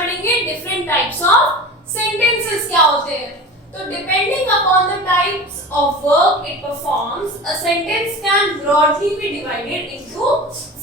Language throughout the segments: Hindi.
पढ़ेंगे डिफरेंट टाइप्स ऑफ सेंटेंसेस क्या होते हैं। तो depending upon the types of work it performs a sentence can broadly be divided into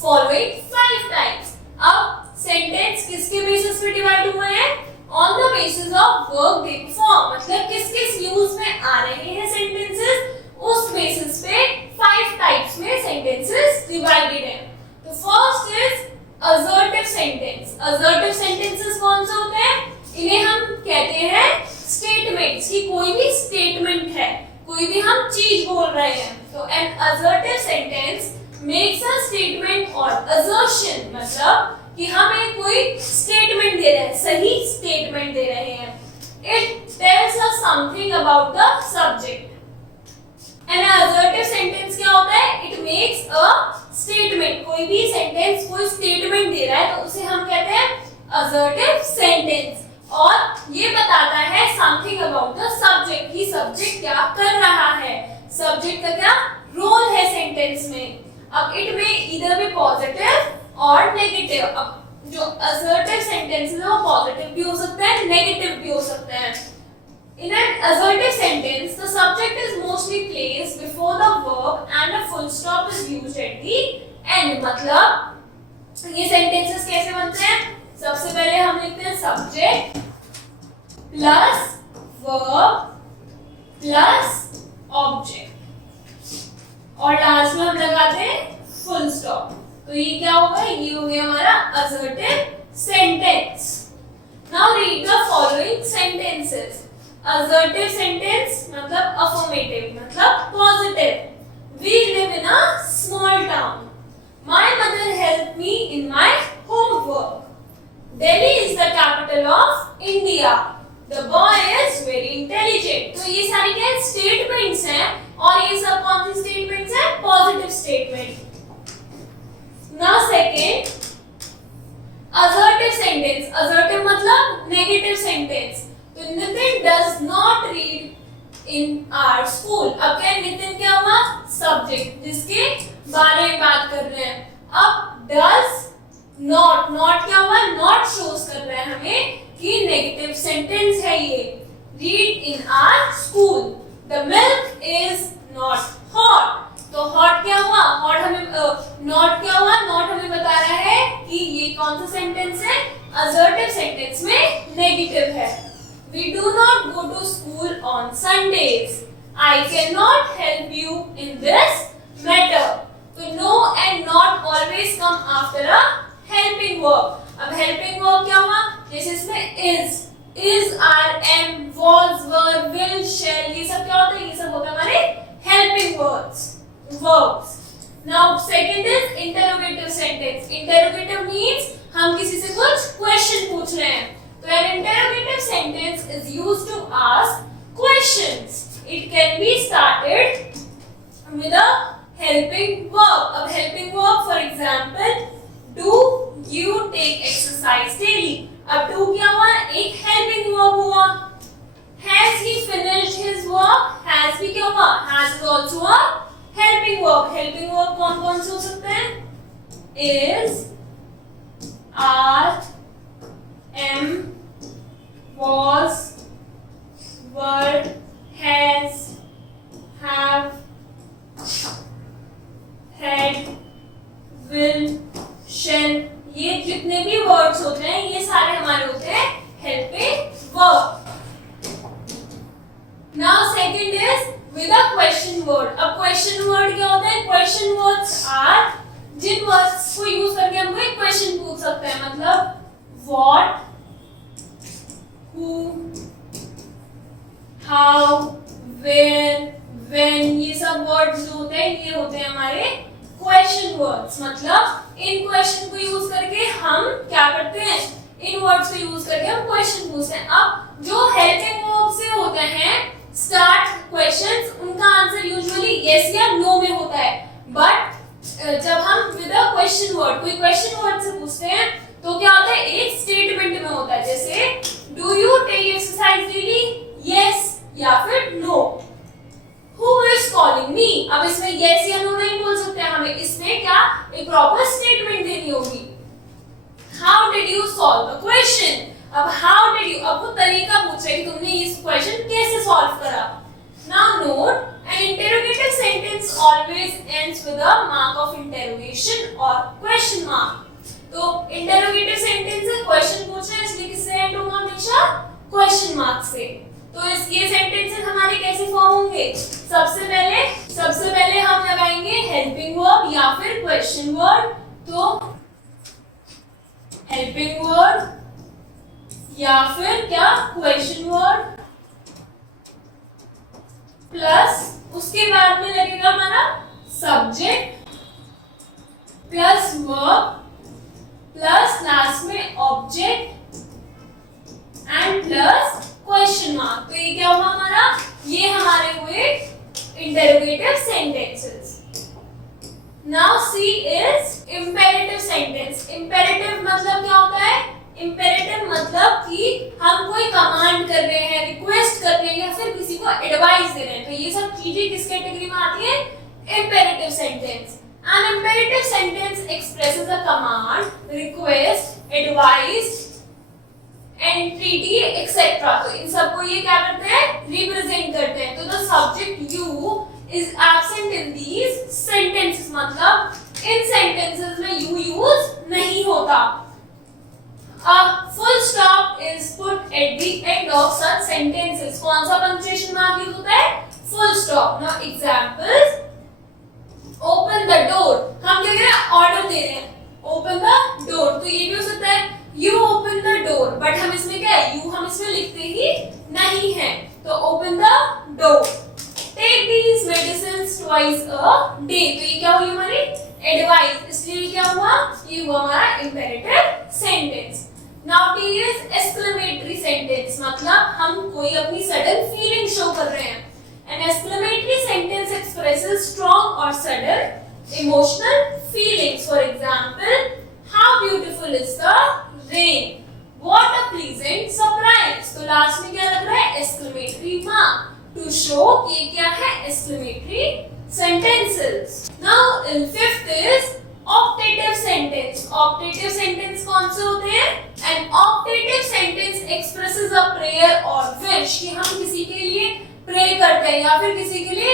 following 5 types. अब सेंटेंस किसके बेसिस पे डिवाइड हुए हैं? On the basis of work they perform, मतलब किस किस यूज में आ रहे हैं सेंटेंसेस, उस बेसिस पे 5 टाइप्स में सेंटेंसेस डिवाइडेड हैं। तो first is assertive sentence. Assertive sentences कौन से होते हैं? इन्हें हम कहते हैं स्टेटमेंट्स, कि कोई भी स्टेटमेंट है, कोई भी हम चीज बोल रहे हैं। तो an assertive sentence makes a statement और असर्शन, मतलब कि हम एक कोई स्टेटमेंट दे रहे हैं, सही स्टेटमेंट दे रहे हैं। It tells us something about the subject. An assertive sentence क्या होता है? इट मेक्स अ स्टेटमेंट, कोई भी सेंटेंस कोई स्टेटमेंट दे रहा है तो उसे हम कहते हैं असर्टिव सेंटेंस, और ये बताता है समथिंग अबाउट द सब्जेक्ट, कि सब्जेक्ट क्या कर रहा है, सब्जेक्ट का क्या रोल है सेंटेंस में। अब इट में ईदर बी पॉजिटिव और नेगेटिव। अब जो असर्टिव सेंटेंसेस है वो पॉजिटिव भी हो सकता है, नेगेटिव भी हो सकता है। In an assertive sentence, the subject is mostly placed before the verb and a full stop is used at the end. मतलब ये sentences कैसे बनते हैं? सबसे पहले हम लिखते हैं subject plus verb plus object और लास्ट में हम लगाते हैं full stop। तो ये क्या होगा? ये हो गया हमारा assertive sentence. Now read the following sentences. Assertive sentence मतलब affirmative, मतलब positive. We live in a small town. My mother helped me in my homework. Delhi is the capital of India. The boy is very intelligent. तो ये सारी क्या statements हैं, और ये सब कौन सी statements हैं? Positive statement. Now second, assertive sentence. Assertive मतलब negative sentence. तो Nitin does not read in our school. अब क्या नितिन क्या हुआ? सब्जेक्ट जिसके बारे में बात कर रहे हैं। अब डज नॉट, नॉट क्या हुआ? नॉट शोज कर रहा है हमें कि नेगेटिव सेंटेंस है ये। Read in our school. The milk is not hot. तो हॉट क्या हुआ? हॉट हमें नॉट क्या हुआ? नॉट हमें बता रहा है कि ये कौन सा सेंटेंस है? असर्टिव सेंटेंस में नेगेटिव है। We do not go to school on Sundays. I cannot help you in this matter. So no and not always come after a helping verb. अब helping verb क्या हुआ? जैसे इसमें is, are, am, was, were, will, shall, ये सब क्या होता है? ये सब होता है हमारे helping verbs. Now second is interrogative sentence. Interrogative means हम किसी से कुछ question पूछ रहे हैं। So an interrogative sentence is used to ask questions. It can be started with a helping verb. अब helping verb for example, do you take exercise daily? अब do क्या हुआ? एक helping verb हुआ। Has he finished his work? Has भी क्या हुआ? Has is also a helping verb. Helping verb कौन कौन से हो सकते हैं? Is, are, am, was, were, has, have, had, will, shall, ये जितने भी वर्ड्स होते हैं ये सारे हमारे होते हैं helping verb. Now second is with a question word. अब क्वेश्चन वर्ड क्या होता है? क्वेश्चन वर्ड्स आर जिन वर्ड्स को यूज करके हम कोई क्वेश्चन पूछ सकते हैं, मतलब what, who, how, where, when, ये सब वर्ड्स जो होते हैं ये होते हैं हमारे क्वेश्चन वर्ड्स। मतलब इन क्वेश्चन को यूज करके हम क्या करते हैं? इन वर्ड्स को यूज करके हम क्वेश्चन पूछते हैं। अब जो हेल्पिंग वर्ब से होते हैं स्टार्ट क्वेश्चंस, उनका आंसर यूजुअली यस या नो में होता है। बट जब हम विद अ क्वेश्चन वर्ड कोई क्वेश्चन वर्ड से पूछते हैं तो क्या होता है? एक स्टेटमेंट में होता है, जैसे Do you take exercise daily? Yes या फिर no. Who is calling me? अब इसमें yes या no नहीं बोल सकते, हमें इसमें क्या एक प्रॉपर स्टेटमेंट देनी होगी। How did you solve the question? अब हाउ डिड यू, अब वो तरीका पूछे कि तुमने इस क्वेश्चन कैसे सॉल्व करा. Now note, an interrogative sentence always ends with a mark of interrogation or question mark. तो इंटरोगेटिव सेंटेंस है, क्वेश्चन पूछ रहे हैं इसलिए किससे एंड होगा हमेशा, क्वेश्चन मार्क से. तो इस ये सेंटेंसेस हमारे कैसे फॉर्म होंगे, सबसे पहले हम लगाएंगे हेल्पिंग वर्ब या फिर क्वेश्चन वर्ड. तो हेल्पिंग वर्ड या फिर क्या, क्वेश्चन वर्ड, प्लस उसके बाद में लगेगा हमारा subject plus verb plus last में object and plus question mark. तो ये क्या हुआ हमारा, ये हमारे हुए interrogative sentences. Now C is imperative sentence. Imperative मतलब क्या होता है, इंपेरेटिव मतलब कि हम कोई कमांड कर रहे हैं, रिक्वेस्ट कर रहे हैं या फिर किसी को एडवाइस दे रहे हैं. तो ये सब चीजें किस कैटेगरी में आती है, imperative sentence. An imperative sentence expresses a command, request, advice, entreaty, etc. तो इन सबको ये क्या करते हैं, रिप्रेजेंट करते हैं. तो the subject you is absent in these sentences, मतलब इन sentences में you यूज नहीं होता. A full stop is put at the end of such sentences. कौन सा पंक्चुएशन मार्क यूज होता है, full stop. Now examples, open the door, हम क्या कह रहे हैं, ऑर्डर दे रहे हैं, ओपन द डोर. तो ये भी हो सकता है you open the door, but हम इसमें क्या है, यू हम इसमें लिखते ही नहीं है. तो open the door. Take these medicines twice a day. तो ये क्या हुई हमारी एडवाइस, इसलिए क्या हुआ, ये हुआ हमारा imperative sentence. Now T is exclamatory sentence, मतलब हम कोई अपनी सडन फीलिंग शो कर रहे हैं. An exclamatory sentence expresses strong or sudden emotional feelings. For example, how beautiful is the rain? What a pleasant surprise. तो लास्ट में क्या लग रहा है, exclamatory mark to show कि क्या है, exclamatory sentences. Now, fifth is optative sentence. Optative sentence कौन से होते हैं? An optative sentence expresses a prayer or wish कि हम किसी के लिए प्रे करते हैं या फिर किसी के लिए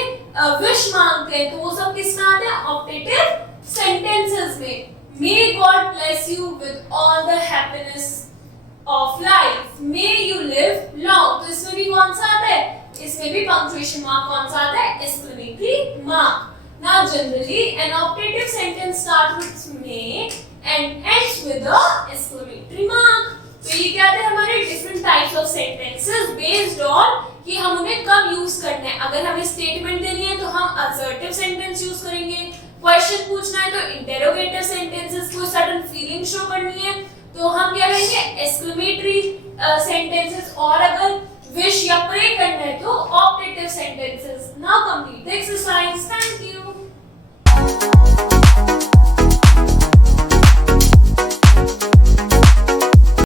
विश मांगते हैं. तो वो सब किस में आते हैं, ऑप्टेटिव सेंटेंसेस में. May God bless you with all the happiness of life, may you live long. तो इसमें भी कौन सा आता है, इसमें भी पंक्चुएशन मार्क कौन सा आता है, exclamatory mark. Now generally an optative sentence starts with may and ends with the exclamatory mark. तो ये क्या है, हमारे different types of sentences based on कि हम उन्हें कब यूज करना है. अगर हमें स्टेटमेंट देनी है तो हम असर्टिव सेंटेंस यूज करेंगे. क्वेश्चन पूछना है तो इंटरोगेटिव सेंटेंसेस, कोई सडन फीलिंग शो करनी है तो हम क्या करेंगे, एक्सक्लेमेटरी सेंटेंसेस. और अगर विश या प्रे करना है तो optative sentences. Now complete the exercise. Thank you.